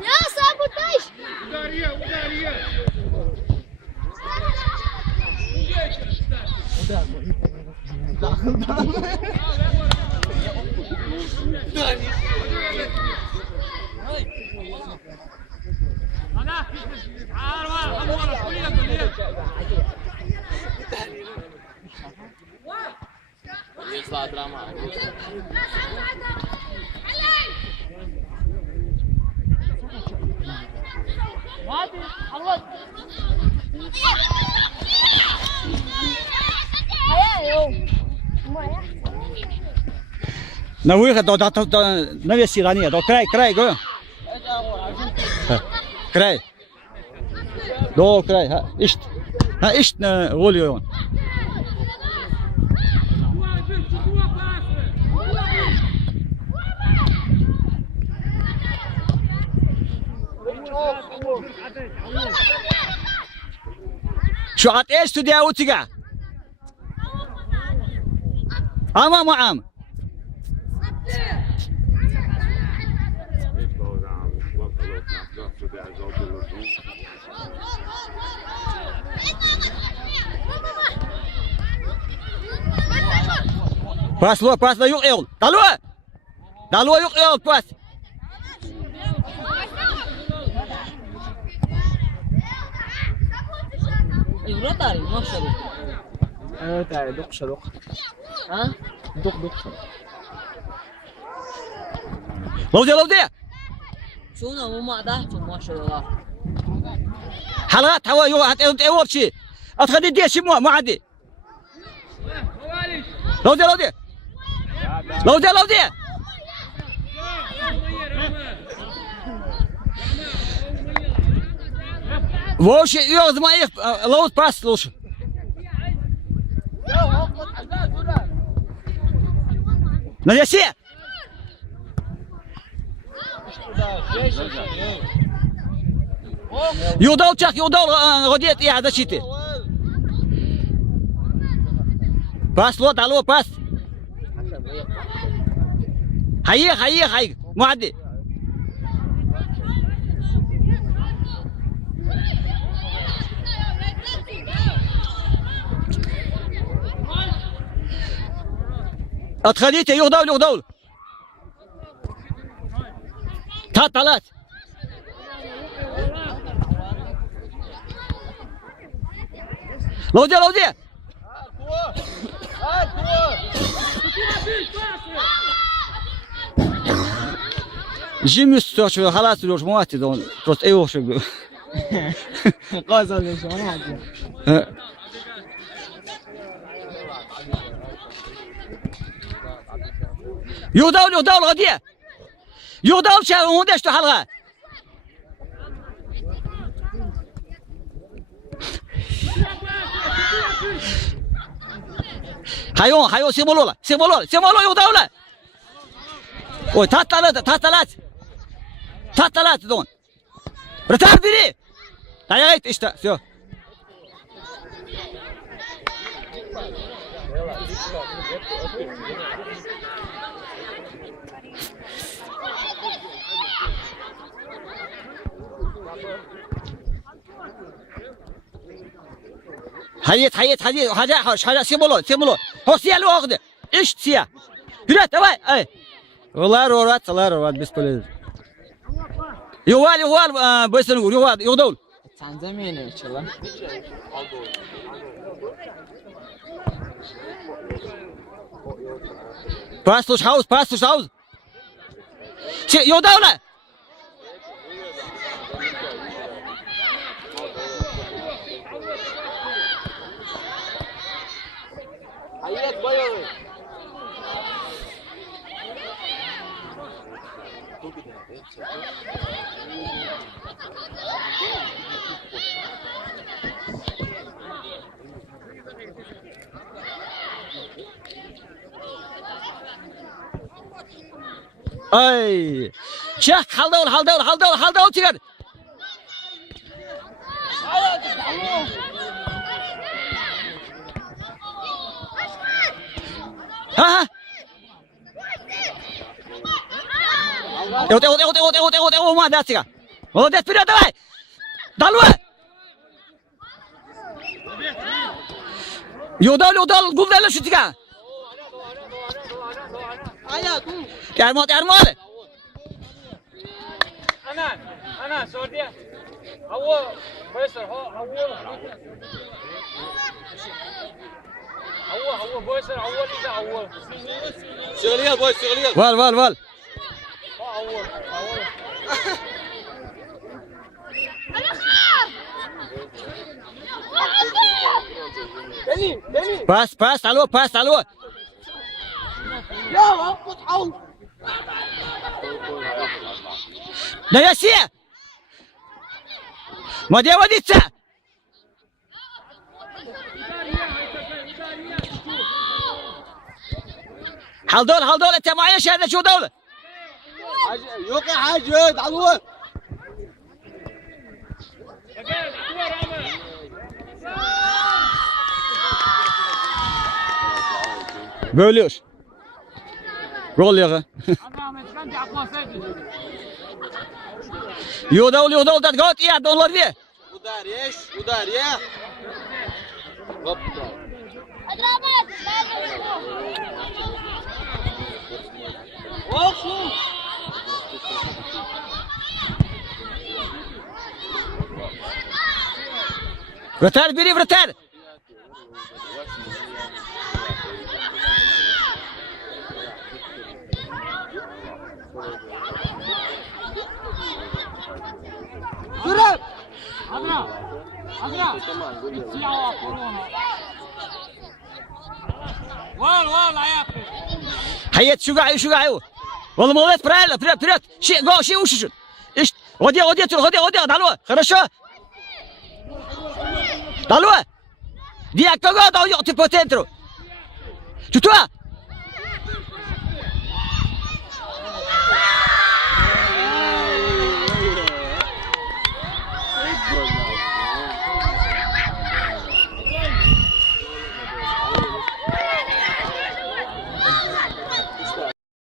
يا صابو الدش يطلع دراما نويخ دو نوي سيرانية دو كراي جو كراي دو كراي ها اشت غوليون شو عاد ايش تدي اوتيغا اما معام باس لا يقيل دالو يقيل باس ايوه طاري ما شري ايوه تعالى دق شلوق ها دق لو دي شو انا ما ده ما شاء الله حلقات هوا يو هتقوم شيء اتخدي دي شي مو عادي لو دي وش يوز ما يف لو باس لوش نجسي يودول غديت ايه هذا شيء باس لو دالو باس هي معدي اتخليته يغدول طلعت لو دي جيمي ستوش خلاص لوش مواتي دون بس ايوه شو قازل شو انا حاجه يغدول غديه يغدول شو هندش حلقه هايو سيمولولا يغدول اوي تاتلات دون رتار بيري تعيط اشتا شو حيت حاجة سيمولو هو سيالو أخذ إيش سيا هرات أي والله روات بسبليز يوال بس نقول يودول تنزمين إن شاء الله باستوش هاوس يودول حيات بيوي Ay. Çık halda ol çıkar. Ha. О, молодец, Тига. Молодец, вперед, давай. Далва. Юдал, гулдал şu Tiga. Ermol. Ana, sordi. Hava, boysar, hava, boysar, hava değil de hava. Söyleyel boy söyleyel. Val. Benim. Pas, alô. Ya, akut al. Да я все! Моя водица! Халдол, انت معايا شهادة شو دولة؟ Yok ya hacı dalva. Bölüyor. Gol yağı. Yodal, dat gaat ja, donlar weer. Uдар ya. Hop. Olsun. Вратарь. Durup. Adra. Siyah korona. Вал, ayakta. Hayat шугаю. والله молодец, правильно, вперед. Ши уши. Ишь, ходи, Далва, хорошо. Далва. Диакого дал ты по центру. Чутуа.